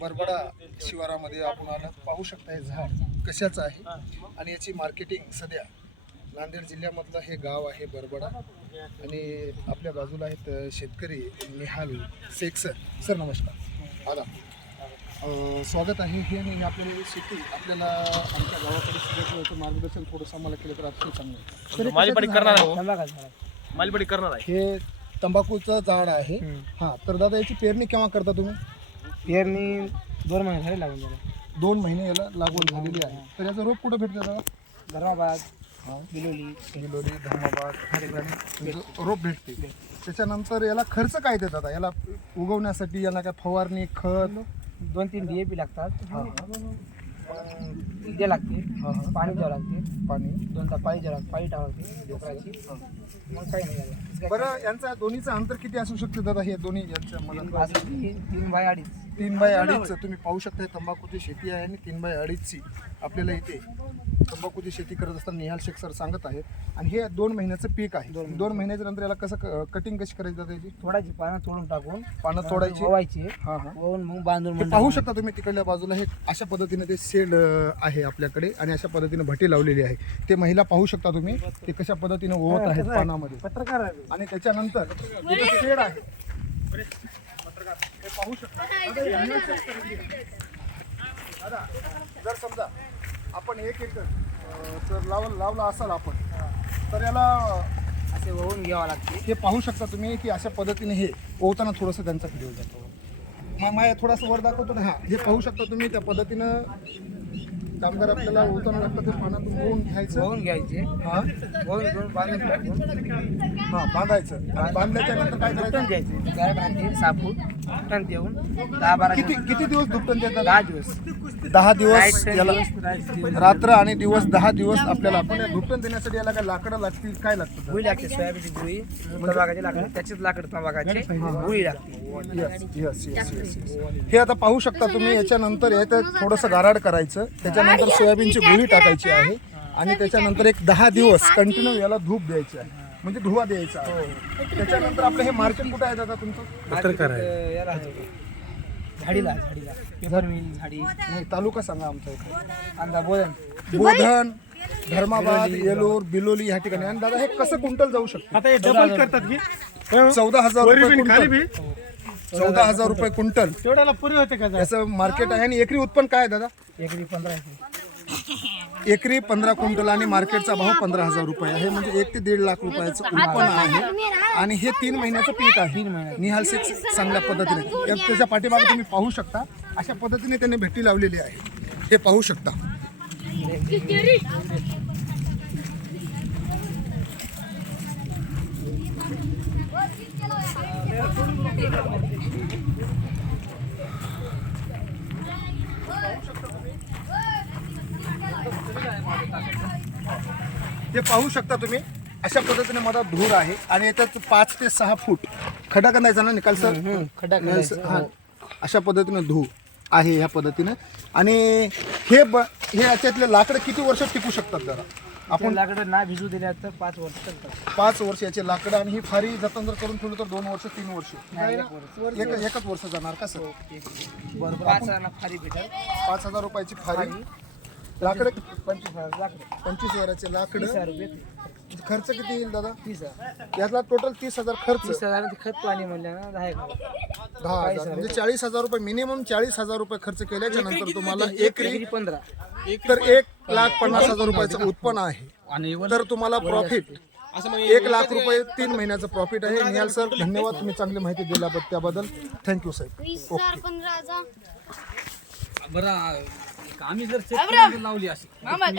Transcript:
बरबडा शिवारामध्ये आपण आलं पाहू शकता. हे झाड कशाचं आहे आणि याची मार्केटिंग सध्या नांदेड जिल्ह्यामधलं हे गाव आहे बरबडा. आणि आपल्या बाजूला आहेत शेतकरी निहाल शेख सर नमस्कार. आला स्वागत आहे. हे आणि आपल्याला शेती आपल्याला आमच्या गावाकडे सुद्धा मार्गदर्शन थोडंसं आम्हाला केलं तर अतिशय चांगलं. मालबडी करणार आहे. हे तंबाखूचं झाड आहे. हां, तर दादा याची पेरणी केव्हा करता तुम्ही? पेरणी 2 महिने झाले लागून झाला. 2 महिने याला लागवड झालेली आहे. तर याचा रोप कुठं भेटतो दादा? धर्माबाद, बिलोली, धर्माबाद ह्या ठिकाणी रोप भेटते. त्याच्यानंतर याला खर्च काय देतात आता याला उगवण्यासाठी? याला काय फवारणी, खत? 2-3 DAP लागतात. द्यावं लागते, पाणी द्यावं लागते, पाणी 2 पाळी द्यावं लागते, पाळी टाकावं लागते डोकराची. मग काही नाही झालं. बरं, यांचा दोन्हीचं अंतर किती असू शकते दादा? हे दोन्ही यांच्या मध्ये 3 बाय 2.5. 3 बाय 2.5 तुम्ही पाहू शकता. तंबाखूची शेती आहे आणि 3 बाय 2.5ची आपल्याला इथे तंबाखूची शेती करत असताना निहाल शेख सर सांगत आहेत. आणि हे 2 महिन्याचं पीक आहे. 2 महिन्याच्या नंतर याला कसं कटिंग कशी करायची जाते? याची थोडाची पानं तोडून टाकून पानं तोडायची, ववायची, हां हां, वळून मग बांधून पाहू शकता तुम्ही तिकडल्या बाजूला. हे अशा पद्धतीने ते शेड आहे आपल्याकडे आणि अशा पद्धतीने भटी लावलेली आहे. ते महिला पाहू शकता तुम्ही ते कशा पद्धतीने ओवत आहेत पानामध्ये. पत्रकार आहे. आणि त्याच्यानंतर शेड आहे. हे पाहू शकता. दादा, जर समजा आपण 1 एकर जर लावला असाल आपण, तर याला असे वळून घ्यावं लागते. हे पाहू शकता तुम्ही की अशा पद्धतीने हे ओवताना थोडंसं त्यांचा व्हिडिओ जातो. मग थोडासा वर दाखवतो ना. हे पाहू शकता तुम्ही त्या पद्धतीनं कामगार आपल्याला ओवताना लागतं. ते पाण्यातून ओवून घ्यायचं, वळून घ्यायचे, हां वळून बांधून टाकून हां बांधायचं. आणि बांधल्याच्या नंतर काय दुपटन करायचं? द्यायचे. कॅरेट आणते 6 फूट दुपटन देऊन 10-12 किती दिवस दुपटन देतात? 10 दिवस 10 दिवस याला राईट रात्र आणि दिवस 10 दिवस आपल्याला. आपण दुपटन देण्यासाठी याला काय लाकडं लागतील, काय लागतं? गुळी लागते, सोयाबीनची गुळी, तंबाखाची लाकडं, त्याचीच लाकडं तंबाखाची गुळी लागते. यस. हे आता पाहू शकता तुम्ही. याच्यानंतर याचं थोडंसं गाराड करायचं. त्याच्यानंतर सोयाबीनची गुळी टाकायची आहे आणि त्याच्यानंतर एक 10 दिवस कंटिन्यू याला धूप द्यायची आहे, म्हणजे धुवा द्यायचा आहे. त्याच्यानंतर आपलं हे मार्केट कुठं आहे दादा तुमचं? पत्रकार आहे. याला झाडीला पेपर मिल झाडी, नाही, तालुका सांगा आमचा इथे. कांदा, बोधन, धर्माबाद, येलूर, बिलोली ह्या ठिकाणी. आणि दादा हे कसं क्विंटल जाऊ शकतं? आता हे डबल करतात की 14,000 रुपये क्विंटल. 14,000 रुपये क्विंटल तेवढ्याला पुरी होते का? याचं मार्केट आहे. आणि एकरी उत्पन्न काय आहे दादा? एकरी 15 एकरी 15 क्विंटल आणि मार्केटचा भाव 15,000 रुपये आहे. म्हणजे 1 ते 1.5 लाख रुपयाचं उत्पन्न आहे. आणि हे 3 महिन्याचं पीक आहे. निहाल शेख चांगल्या पद्धतीने त्याच्या पाठीमागे तुम्ही पाहू शकता. अशा पद्धतीने त्यांनी भेटी लावलेली आहे. हे पाहू शकता. हे पाहू शकता तुम्ही. अशा पद्धतीने माझा धूर आहे आणि याच्यात 5 ते 6 फूट खड्डा करायचा ना निकाल सर? हां, अशा पद्धतीने धूर आहे ह्या पद्धतीने. आणि हे याच्यातले लाकडं किती वर्ष टिकू शकतात जरा? आपण लाकडं ना भिजू दिल्या तर 5 वर्ष चालतात. 5 वर्ष याचे लाकडं. आणि ही फारी जतन जर करून ठेवलं तर 2 वर्ष 3 वर्ष एकच वर्ष जाणार का सर? बरोबर. 5,000 फारी भेटेल. 5,000 रुपयाची फारी लाकडं. 25,000 लाकडं, 25,000चे लाकडं. 30,000 रुपये. खर्च किती येईल दादा? 30,000. यातला टोटल 30,000 खर्च. 30,000 खत पाणी म्हणलं ना 10,000 म्हणजे 40,000 रुपये. मिनिमम 40,000 रुपये खर्च केल्याच्या नंतर तुम्हाला एकरी 15. तर 1,50,000 रुपयाचं उत्पन्न आहे. तर तुम्हाला प्रॉफिट 1 लाख रुपये 3 महिन्याचं प्रॉफिट आहे. निहाल सर धन्यवाद, तुम्ही चांगली माहिती दिल्याबद्दल त्याबद्दल थँक्यू साहेब. ओके. बरं आम्ही जर लावली अशी